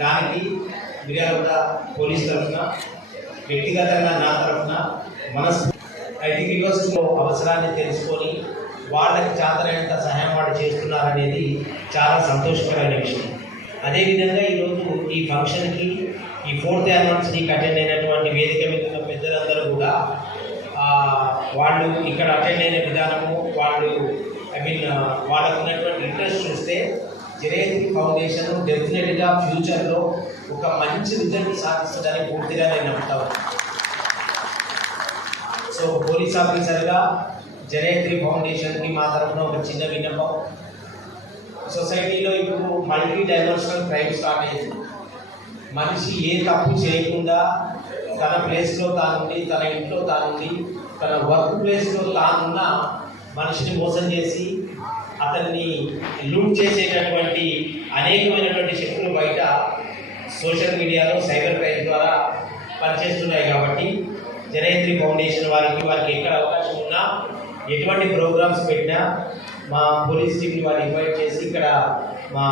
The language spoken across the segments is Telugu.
దానికి మిర్యాలగూడ పోలీస్ తరఫున వ్యక్తిగతంగా నా తరఫున మనస్ ఐటీ యూనివర్సిటీలో అవసరాన్ని తెలుసుకొని వాళ్ళకి చేతనైనంత సహాయం వాళ్ళు చేస్తున్నారనేది చాలా సంతోషకరమైన విషయం. అదేవిధంగా ఈరోజు ఈ ఫంక్షన్కి ఈ ఫోర్త్ యానివర్సరీకి అటెండ్ అయినటువంటి వేదిక మీద ఉన్న పెద్దలందరూ కూడా వాళ్ళు ఇక్కడ అటెండ్ అయిన విధానము వాళ్ళు ఐ మీన్ వాళ్ళకు ఉన్నటువంటి ఇంట్రెస్ట్ చూస్తే జరేంద్రి ఫౌండేషన్ డెఫినెట్గా ఫ్యూచర్లో ఒక మంచి రిజల్ట్ సాధిస్తుందని పూర్తిగా నేను నమ్ముతాను సో పోలీస్ ఆఫీసర్గా జనేత్రి ఫౌండేషన్కి మా తరఫున ఒక చిన్న విన్నపం. సొసైటీలో ఇప్పుడు మల్టీ డైమెన్షనల్ క్రైమ్ స్టార్ట్ అయింది. మనిషి ఏ తప్పు చేయకుండా తన ప్లేస్లో తానుండి తన ఇంట్లో తానుండి తన వర్క్ ప్లేస్లో తానున్న మనిషిని మోసం చేసి అతన్ని లూట్ చేసేటటువంటి అనేకమైనటువంటి శక్తులు బయట సోషల్ మీడియాలో సైబర్ క్రైమ్ ద్వారా పనిచేస్తున్నాయి కాబట్టి జనయత్రి ఫౌండేషన్ వారికి వారికి ఎక్కడ అవకాశం ఉన్నా ఎటువంటి ప్రోగ్రామ్స్ పెట్టినా మా పోలీస్ టీంని వారు ఇన్వైట్ చేసి ఇక్కడ మా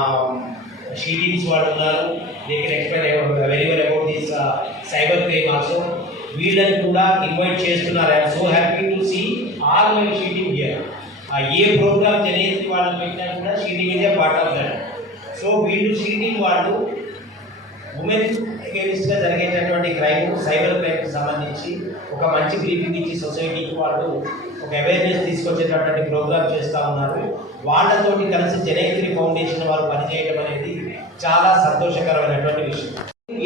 షీ వాళ్ళు ఉన్నారు. They can explain very well about this cyber crime also వీళ్ళని కూడా ఇన్వైట్ చేస్తున్నారు. I'm so happy to see all my cheating a program తెలియని వాళ్ళని పెట్టినా కూడా షీ ఇదే పార్ట్ ఆఫ్ దట్ సో వీళ్ళు షీటింగ్ వాళ్ళు ఉమెన్ అగేనిస్ట్గా జరిగేటటువంటి క్రైమ్ సైబర్ క్రైమ్కి సంబంధించి ఒక మంచి బ్రీఫింగ్ ఇచ్చి సొసైటీకి వాళ్ళు ఒక అవేర్నెస్ తీసుకొచ్చేటటువంటి ప్రోగ్రామ్ చేస్తూ ఉన్నారు. వాళ్ళతోటి కలిసి జనయత్రి ఫౌండేషన్ వారు పనిచేయడం అనేది చాలా సంతోషకరమైనటువంటి విషయం.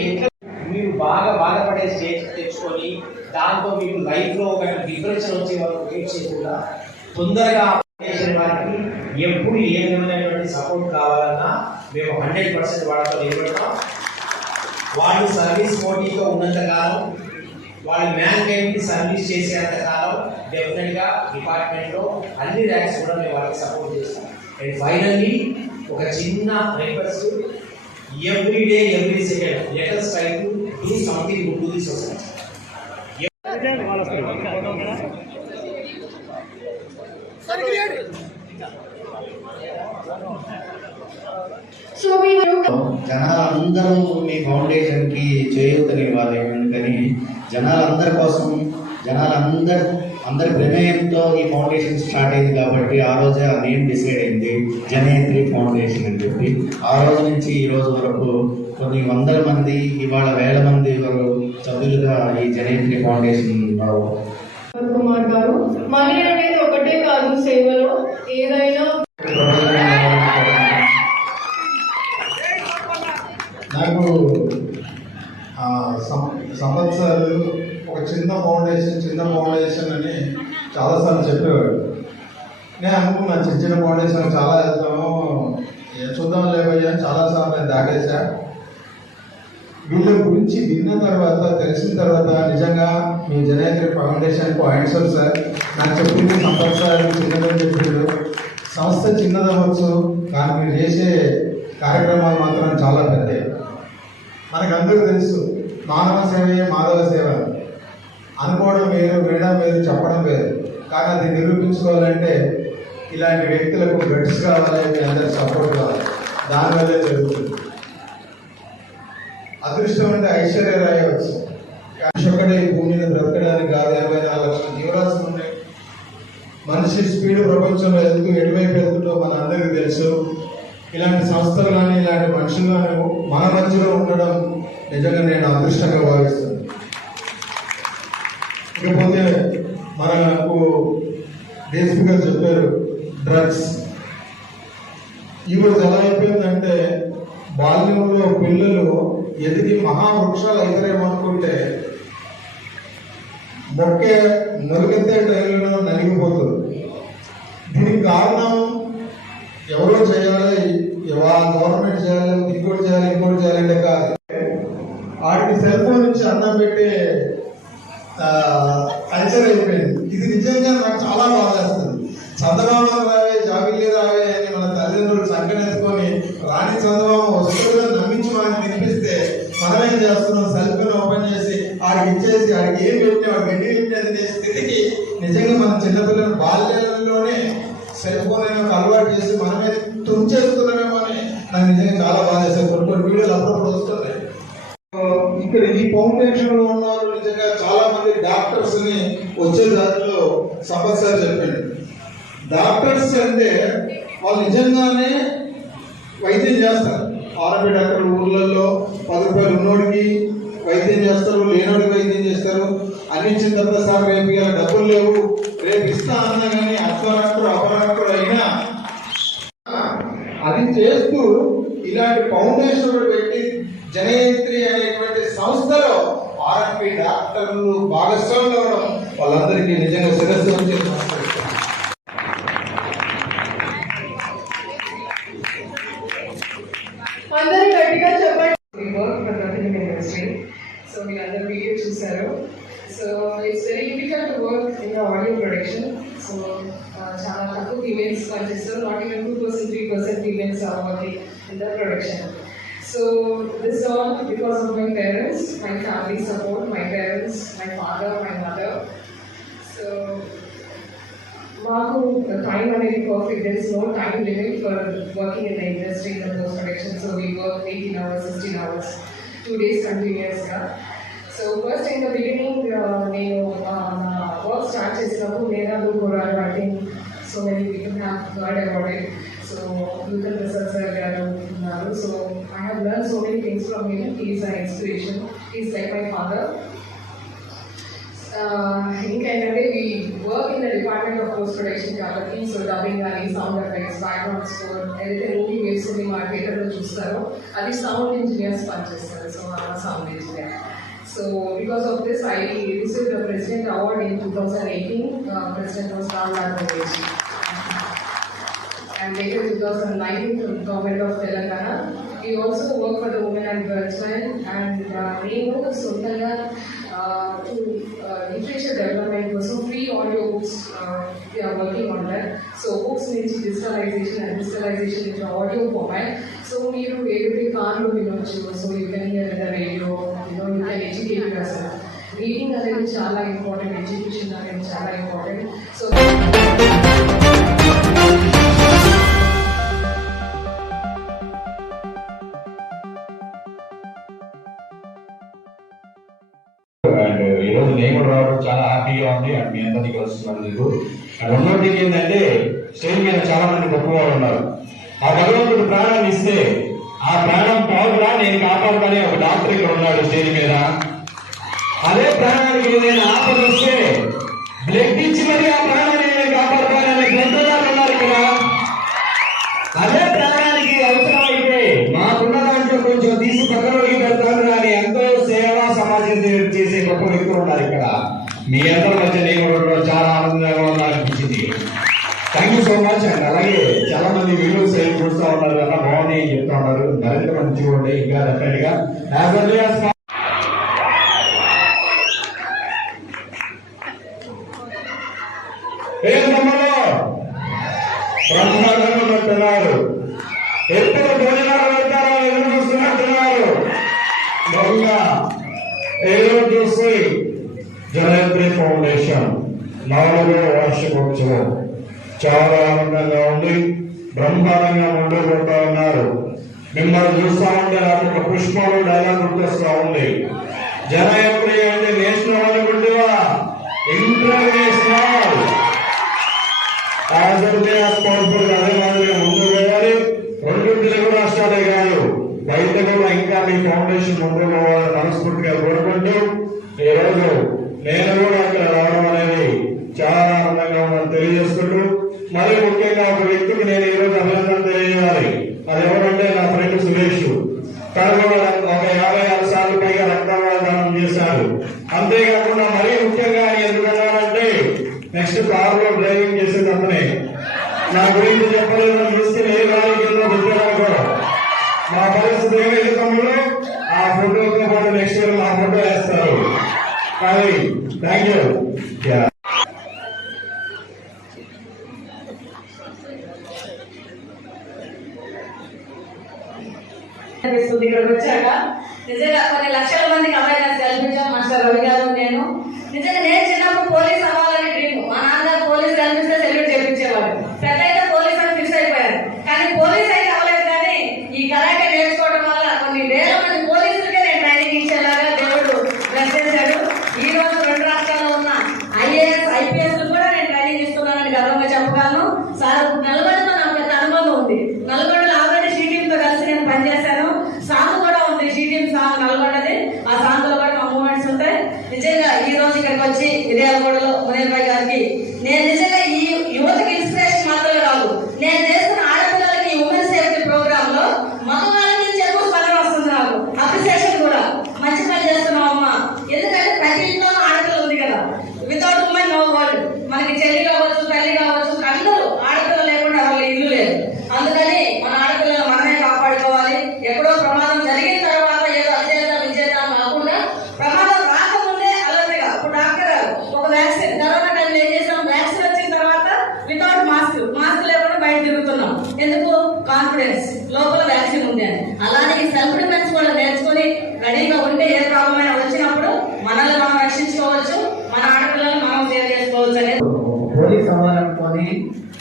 ఎట్లా మీరు బాగా బాధపడే స్టేజ్ తెచ్చుకొని దాంతో మీకు లైఫ్లో ఒక డిప్రెషన్ వచ్చే వాళ్ళు వెయిట్ చేయకుండా తొందరగా ఫౌండేషన్ వారికి ఎప్పుడు ఏ విధమైనటువంటి సపోర్ట్ కావాలన్నా మేము హండ్రెడ్ పర్సెంట్ వాళ్ళతో నిలబడతాం. వాళ్ళు సర్వీస్ పోటీతో ఉన్నంత కాలం వాళ్ళు మ్యాన్కి సర్వీస్ చేసేంత కాలం డెఫినెట్గా డిపార్ట్మెంట్లో అన్ని ర్యాంక్స్ కూడా మేము వాళ్ళకి సపోర్ట్ చేస్తాం. అండ్ ఫైనల్లీ ఒక చిన్న request every day every second letters try to do something good to the society జనాలందరూ మీ ఫౌండేషన్కి చేయూతనివ్వాలి అందుకని జనాలందరి కోసం జనాలందరి అందరి ప్రమేయంతో ఈ ఫౌండేషన్ స్టార్ట్ అయింది కాబట్టి ఆ రోజే ఆ నేమ్ డిసైడ్ అయింది జనేత్రి ఫౌండేషన్ అని చెప్పి. ఆ రోజు నుంచి ఈ రోజు వరకు కొన్ని వందల మంది ఇవాళ వేల మంది వారు సభ్యులుగా ఈ జనేత్రి ఫౌండేషన్ కుమార్ గారు మనీ అనేది ఒకటే కాదు సేవలో ఏదైనా నాకు సంవత్సరాలు ఒక చిన్న ఫౌండేషన్ చిన్న ఫౌండేషన్ అని చాలాసార్లు చెప్పేవాడు నేను అనుకున్నాను చిన్న చిన్న ఫౌండేషన్ చాలా వెళ్తాము చూద్దాం లేవయ్యా అని చాలాసార్లు నేను దాటేశా. వీళ్ళ గురించి విన్న తర్వాత తెలిసిన తర్వాత నిజంగా మీ జనేంద్ర ఫౌండేషన్ పాయింట్స్ సార్. నాకు చెప్పింది సంవత్సరాలు చిన్నదని చెప్పాడు. సంస్థ చిన్నదవ్వచ్చు కానీ మీరు చేసే కార్యక్రమాలు మాత్రం చాలా పెద్దవి మనకందరూ తెలుసు మానవ సేవయే మాధవ సేవ. అనుకోవడం వేరు వినడం వేరు చెప్పడం వేరు. కానీ అది నిరూపించుకోవాలంటే ఇలాంటి వ్యక్తులకు గట్స్ కావాలి మీ అందరికి సపోర్ట్ కావాలి. దానివల్లే జరుగుతుంది. అదృష్టం అంటే ఐశ్వర్యరాయ వచ్చు మనిషి ఒక్కడే భూమి మనిషి స్పీడ్ ప్రపంచంలో ఎందుకు ఎటువైపు ఎదుగుతో మన అందరికీ తెలుసు. ఇలాంటి సంస్థలు కానీ ఇలాంటి మనుషులు కానీ మన మధ్యలో ఉండడం నిజంగా నేను అదృష్టంగా భావిస్తాను ఇకపోతే మనకు డీఎస్పీ గారు చెప్పారు డ్రగ్స్. ఈరోజు ఎలా అయిపోయిందంటే బాల్యంలో పిల్లలు ఎదిగి మహావృక్షాలు అవుతారేమో అనుకుంటే మొక్కే నలుగెత్తే టైంలో నలిగిపోతుంది. దీనికి కారణం ఎవరో చేయాలి వాళ్ళ గవర్నమెంట్ చేయాలి ఇంకోటి చేయాలి ఇంకోటి చేయాలంటే కాదు. వాటికి సెల్ ఫోన్ నుంచి అన్నం పెట్టే కల్చర్ అయిపోయింది. ఇది నిజంగా నాకు చాలా బాధ వేస్తుంది చందమామ రావే జాబిల్లి రావే అని మన తల్లిదండ్రులు సంకనెత్తుకొని రాణి చందమామ వస్తుందని నమ్మించి మనం వినిపిస్తే మనమేం చేస్తున్నాం సెల్ ఫోన్ ఓపెన్ చేసి ఆడికి ఇచ్చేసి ఏం పెట్టినా వాడికి ఎన్ని పెట్టినా తిరిగి నిజంగా మన చిన్నపిల్లలు బాల్యంలోనే సెల్ ఫోన్ అయినా అలవాటు చేసి మనమే తుంచేస్తున్నామేమో అని నాకు నిజంగా చాలా బాధ వేస్తుంది. కొన్ని కొన్ని వీడియోలు అప్పుడప్పుడు వస్తున్నాయి. ఇక్కడ ఈ ఫౌండేషన్లో నిజంగా చాలా మంది డాక్టర్స్ని వచ్చే దారిలో సమస్య చెప్పండి. డాక్టర్స్ అంటే వాళ్ళు నిజంగానే వైద్యం చేస్తారు. ఆర్ఎంపీ డాక్టర్లు ఊర్లలో పది రూపాయలు ఉన్నోడికి వైద్యం చేస్తారు లేనోడికి వైద్యం చేస్తారు. అందించిన తర్వాత సార్ రేపు ఇవాళ డబ్బులు లేవు. రేపు ఇస్తా అన్నా కానీ అర్ధరాత్రులు అపరాత్రులు అయినా అది చేస్తూ ఇలాంటి ఫౌండేషన్ పెట్టి జనయత్రి అనేటువంటి సంస్థలో ఆర్ఎంపీ డాక్టర్లు భాగస్వాములు అవడం వాళ్ళందరికీ నిజంగా శిరస్సు so we other video చూసారు so it's very difficult to work in the audio production so uh, చాలా తక్కువ ఫీమేల్స్ పనిచేస్తారు not even two percent three percent females are working in the production so this all because of my parents my family support my parents my father my mother so మాకు టైం అనేది perfect there is no time limit for working in the industry in the post production so we work eighteen hours sixteen hours two days కంటిన్యూస్గా so first in the beginning నేను వర్క్ స్టార్ట్ చేసినప్పుడు నేను కూడా I think so many people have heard about it so యూకల్ Prasad sir గారు ఉన్నారు. So I have learn so many things from him he's a inspiration he's like my father ఇంకేంటంటే we work in the department of post production కాబట్టి సో డబ్బింగ్ కానీ సౌండ్ ఎఫెక్ట్స్ బ్యాక్గ్రౌండ్ స్కోర్ ఏదైతే మూవీ వేసుకుని మా థియేటర్లో చూస్తారో. అది సౌండ్ ఇంజనీర్స్ పనిచేస్తారు. సో మా sound engineer So because of this I receive the president award in two thousand eighteen president was Ram Nath and later 2019 from government of Telangana. We also work for the women and girls line and uh, నేను సొంతంగా uh, to uh, literature development కోసం free audio books uh, we are working on that. So books నుంచి digitalization and digitalization into audio format. So మీరు ఏదైతే కార్లో వినొచ్చు so you can hear the radio you know you can educate yourself reading అనేది చాలా ఇంపార్టెంట్ ఎడ్యుకేషన్ అనేది చాలా ఇంపార్టెంట్ సో రావడం చాలా హ్యాపీగా ఉంది అండ్ మీ అందరినీ కలుస్తున్నందుకు అండ్ రెండోది ఏంటంటే స్టేజ్ మీద చాలా మంది గొప్పగా ఉన్నారు. ఆ భగవంతుడు ప్రాణం ఇస్తే ఆ ప్రాణం పోగురా నేను కాపాడుతానే ఒక డాక్టర్ ఇక్కడ ఉన్నాడు స్టేజ్ మీద. అదే ప్రాణానికి ఏదైనా ఆపద వస్తే బ్లడ్ ఇచ్చి మరి ఆ ప్రాణం సేవా సమాజం చేసే గొప్ప వ్యక్తులు ఉన్నారు ఇక్కడ. మీ అందరి మధ్య నేను కూడా చాలా ఆనందంగా ఉందా అనిపించింది thank you so much and అలాగే చాలా మంది వీళ్ళు సేవ చూస్తూ ఉన్నారు కదా బాగుంది అని చెప్తా ఉన్నారు. నరేంద్ర మంది చూడండి ఇంకా డెఫినెట్గా. యాజ్ ఎర్లీ యాజ్ బ్రహ్మాండంగా ఉన్నట్టున్నారు ఎప్పుడు భోజనాలు పెడతారో ఎదురు చూస్తున్నట్టున్నారు. బహుగా ఏదో చూసి జనయత్రి ఫౌండేషన్ నాలుగో వార్షికోత్సవం చాలా ఆనందంగా ఉంది. బ్రహ్మాండంగా ముందుకు ఉన్నారు. మిమ్మల్ని చూస్తా ఉంటే నాకు ఒక పుష్పంలో డైలాగ్ గుర్తొస్తా ఉంది. జనయత్రి అంటే నేషనల్ అనుకుంటేవా ఇంటర్నేషనల్. అదే మాదిరిగా ముందు వేయాలి రెండు తెలుగు రాష్ట్రాలే కాదు. బయట కూడా ఇంకా మీ ఫౌండేషన్ ముందు పోవాలని మనస్ఫూర్తిగా కోరుకుంటూ ఈ రోజు నేను కూడా అక్కడ రావడం అనేది చాలా ఆనందంగా ఉందని తెలియజేసుకుంటూ మరి ముఖ్యంగా ఒక వ్యక్తికి నేను ఈ రోజు అభినందన తెలియజేయాలి అది ఎవరంటే నా ఫ్రెండ్ సురేష్ తను కూడా ఒక యాభై ఆరు సార్లు పైగా రక్తదానం చేశారు అంతేకాకుండా మరీ ముఖ్యంగా ఆయన ఎందుకన్నారంటే నెక్స్ట్ కార్లో డ్రైవింగ్ చేసేది అతనే నా గురించి చెప్పలేదు చూస్తే ఏ గాలి కింద మా పరిస్థితి ఏమైతే తమ్ముడు. ఆ ఫోటోతో పాటు నెక్స్ట్ ఇయర్ మా ఫోటో వేస్తారు. కానీ థ్యాంక్ యూ ఇక్కడికి వచ్చాక. నిజంగా కొన్ని లక్షల మందికి అవేర్నెస్ కల్పించాం మాస్టర్ రవి గారు నేను. నిజంగా నేను చిన్నప్పుడు పోలీస్ అవ్వాలని వాళ్ళు పెద్ద అయితే పోలీస్ అని ఫిక్స్ అయిపోయారు. కానీ పోలీస్ అయితే అవ్వలేదు కానీ ఈ కరాటే నేర్చుకోవడం వల్ల కొన్ని వేల మంది పోలీసులకే నేను ట్రైనింగ్ ఇచ్చేలాగా దేవుడు బ్లెస్ చేశాడు. ఈ రోజు రెండు రాష్ట్రాల్లో ఉన్న ఐఏఎస్ ఐపీఎస్ కూడా నేను ట్రైనింగ్ ఇస్తున్నానని గర్వంగా చెప్పగలను. సార్ నల్గొండలో నాకు పెద్ద అనుభవం ఉంది. నల్గొండలో ఆల్రెడీ షీటీంతో కలిసి నేను పనిచేశాను. సాంగ్ కూడా ఉంది. షీటీం సాంగ్ నల్గొండది. ఆ సాంగ్లో కూడా మా మూమెంట్స్ ఉంటాయి. నిజంగా ఈ రోజు ఇక్కడికి వచ్చి ఇదే కూడా మునీర్ గారికి నేను నిజంగా ఈ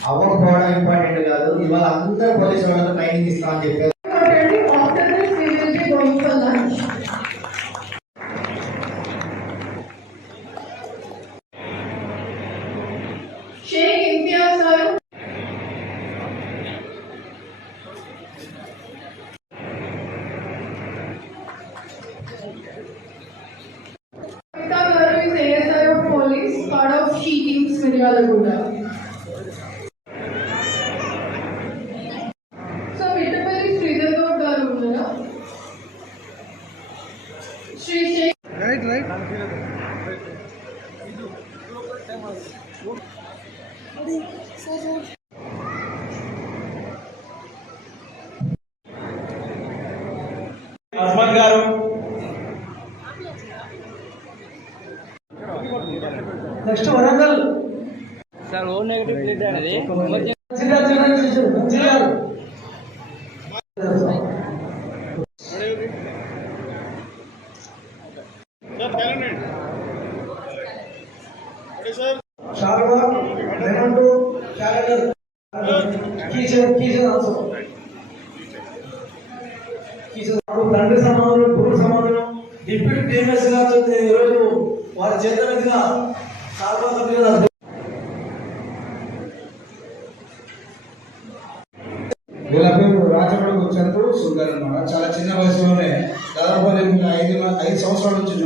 అవ్వకపోవడం ఇంపార్టెంట్ కాదు. ఇవాళ అందరు పోలీసు వాళ్ళకి ట్రైనింగ్ ఇస్తామని చెప్పారు. After this, we will be going police, part of she teams so Mittapalli Sridhar Goud గారు ఉన్నారా శ్రీ షేక్ అస్మత్ గారు next Warangal sir O negative plate అనేది షార్వా రెమండో క్యాలెండర్ కీచర్ కీచర్ ఆల్సో కీచర్ తండ్రి సమాధానం గురువు సమాధానం డిప్యూటీ టీఎంఎస్గా ఈరోజు వారి చేత మీదుగా షార్వా సభ్యులు వీళ్ళ పేరు రాజమడుగు చాలా చిన్న వయసులోనే దాదాపు ఐదు ఐదు సంవత్సరాల నుంచి